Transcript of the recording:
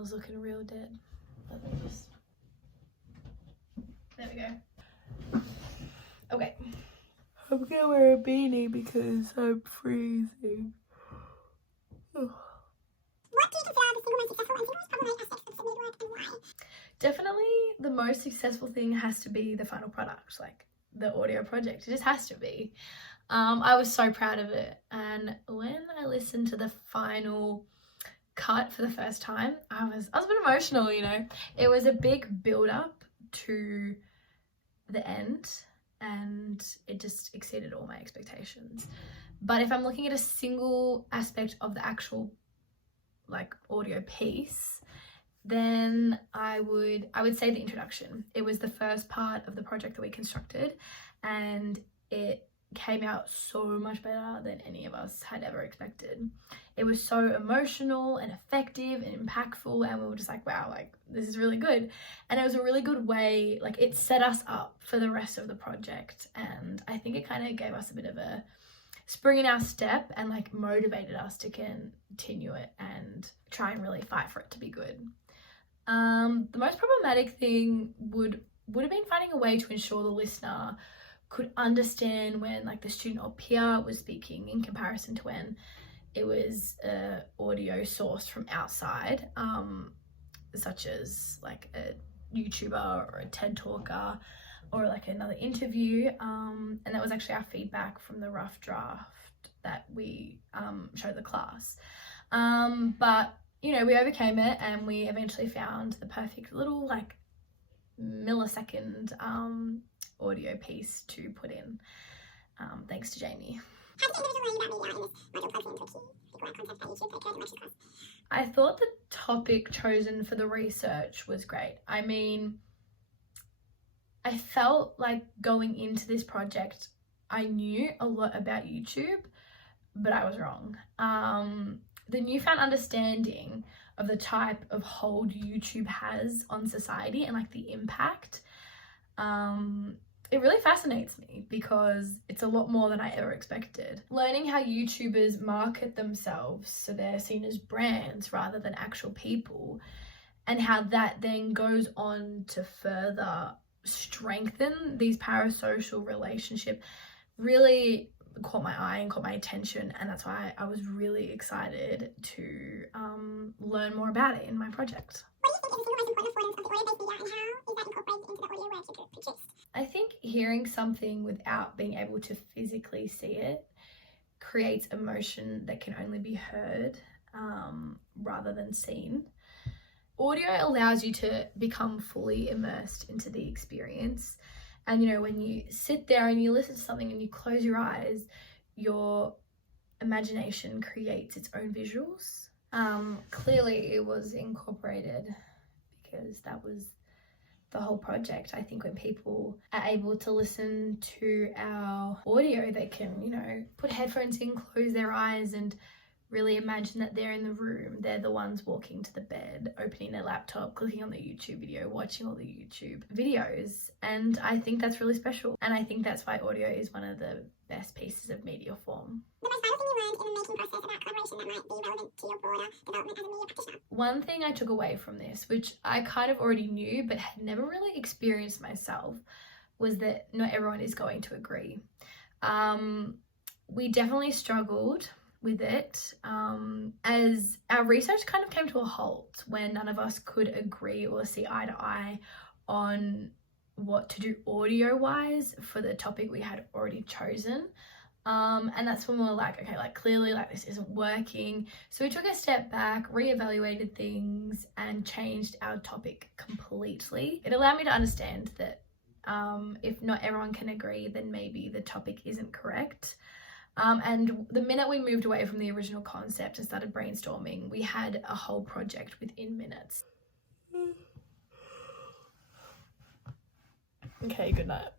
camera's looking real dead. Let me just... There we go. Okay. I'm gonna wear a beanie because I'm freezing. Oh. What do you consider the single most successful and single most problematic aspects of submitted work and why? Definitely the most successful thing has to be the final product, like the audio project. It just has to be. I was so proud of it, and when I listened to the final cut for the first time, I was a bit emotional, you know. It was a big build up to the end, and it just exceeded all my expectations. But if I'm looking at a single aspect of the actual like audio piece, then I would say the introduction. It was the first part of the project that we constructed, and it came out so much better than any of us had ever expected. It was so emotional and effective and impactful, and we were just like, wow, like this is really good. And it was a really good way, like it set us up for the rest of the project, and I think it kind of gave us a bit of a spring in our step and like motivated us to continue it and try and really fight for it to be good. The most problematic thing would have been finding a way to ensure the listener could understand when like the student or peer was speaking in comparison to when it was a audio source from outside, such as like a YouTuber or a TED talker or like another interview, and that was actually our feedback from the rough draft that we showed the class. But you know, we overcame it and we eventually found the perfect little like millisecond audio piece to put in, thanks to Jamie. How does individual learning about media in this module plug into a key big concept that YouTube that occurred in much class? I thought the topic chosen for the research was great. I mean, I felt like going into this project, I knew a lot about YouTube, but I was wrong. The newfound understanding of the type of hold YouTube has on society and like the impact, it really fascinates me because it's a lot more than I ever expected. Learning how YouTubers market themselves so they're seen as brands rather than actual people, and how that then goes on to further strengthen these parasocial relationship really caught my eye and caught my attention, and that's why I was really excited to learn more about it in my project. What do you think is the single most important affordance of the audio-based media, and how is that incorporated into the audio work you produced? I think hearing something without being able to physically see it creates emotion that can only be heard rather than seen. Audio allows you to become fully immersed into the experience. And, you know, when you sit there and you listen to something and you close your eyes, your imagination creates its own visuals. Clearly it was incorporated because that was the whole project. I think when people are able to listen to our audio, they can, you know, put headphones in, close their eyes and really imagine that they're in the room. They're the ones walking to the bed, opening their laptop, clicking on the YouTube video, watching all the YouTube videos. And I think that's really special. And I think that's why audio is one of the best pieces of media form. The most vital thing you learned in the making process about collaboration that might be relevant to your broader development as a media practitioner? One thing I took away from this, which I kind of already knew but had never really experienced myself, was that not everyone is going to agree. We definitely struggled with it, as our research kind of came to a halt when none of us could agree or see eye to eye on what to do audio wise for the topic we had already chosen. And that's when we were like, okay, like clearly like this isn't working. So we took a step back, reevaluated things and changed our topic completely. It allowed me to understand that if not everyone can agree, then maybe the topic isn't correct. And the minute we moved away from the original concept and started brainstorming, we had a whole project within minutes. Okay, good night.